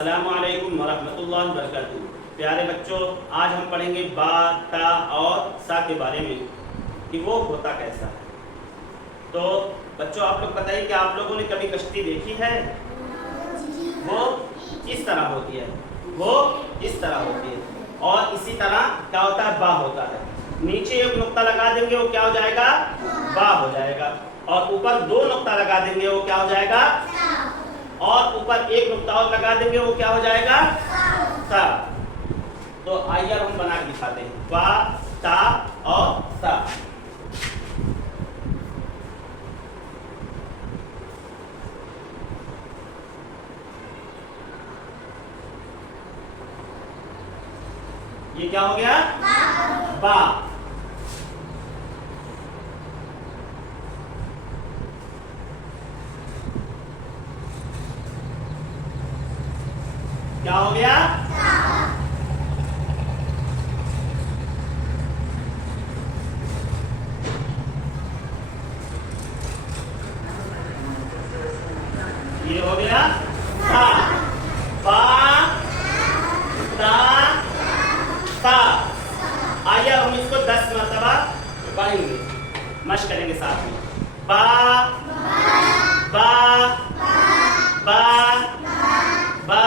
अस्सलामुअलैकुम वरहमतुल्लाहि वबरकातुहू। प्यारे बच्चों, आज हम पढ़ेंगे बा, ता और सा के बारे में कि वो होता कैसा है। तो बच्चों, आप लोग बताइए कि आप लोगों ने कभी कश्ती देखी है? वो इस तरह होती है, वो इस तरह होती है। और इसी तरह क्या होता है, बा होता है। नीचे एक नुक्ता लगा देंगे, वो क्या हो जाएगा? बा हो जाएगा। और ऊपर दो नुक्ता लगा देंगे, वो क्या हो जाएगा? और ऊपर एक नुक्ता और लगा देंगे, वो क्या हो जाएगा? सा। तो आइए अब हम बना के दिखाते हैं बा, ता और सा। ये क्या हो गया? बा। क्या हो गया? ये हो गया सा। बा, ता, सा। आइए हम इसको 10 मरतबा पढ़ेंगे, मश्क करेंगे साथ में। बा, बा, बा, बा,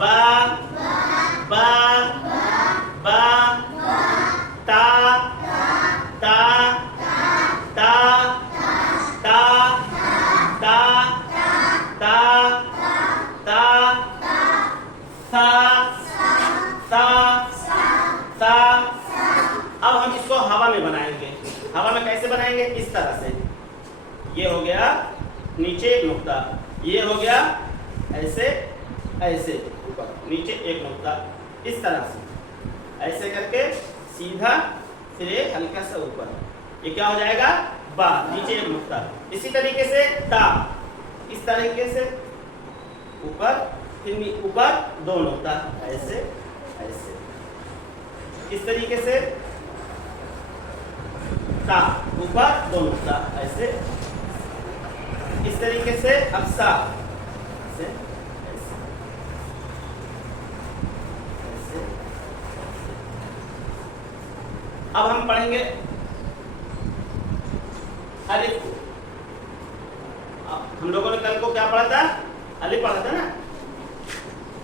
बा, बा, बा, ता, ता, ता, ता, ता, ता, ता, सा, सा, सा। अब हम इसको हवा में बनाएंगे। हवा में कैसे बनाएंगे? इस तरह से। ये हो गया नीचे एक नुक्ता, ये हो गया ऐसे ऐसे ऊपर नीचे एक नुक्ता, इस तरह से ऐसे करके सीधा, फिर एक हल्का सा ऊपर। ये क्या हो जाएगा? बा, नीचे एक नुक्ता। इसी तरीके से ता, इस तरीके से ऊपर, फिर ऊपर दो नुक्ता, ऐसे ऐसे। इस तरीके से ता, ऊपर दो नुक्ता, ऐसे। इस तरीके से अब सा, ऐसे ऐसे ऐसे। अब हम पढ़ेंगे अलिफ को। हम लोगों ने कल को क्या पढ़ा था? अलिफ पढ़ा था ना।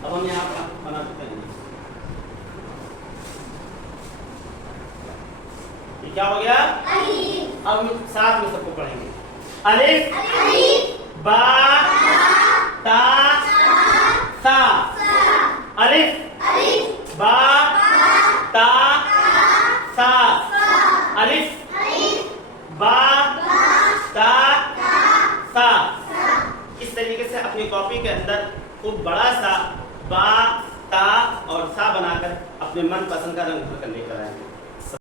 अब हम यहाँ बना सकते हैं। ये क्या हो गया? अलिफ। अब हम साथ में सबको पढ़ेंगे। अलिफ, बा, ता, सा। अलिफ, बा, ता, सा। अलिफ, बा, ता, सा। इस तरीके से अपनी कॉपी के अंदर खूब बड़ा सा बा, ता और सा बनाकर अपने मन पसंद का रंग भर कर लेकर आएंगे।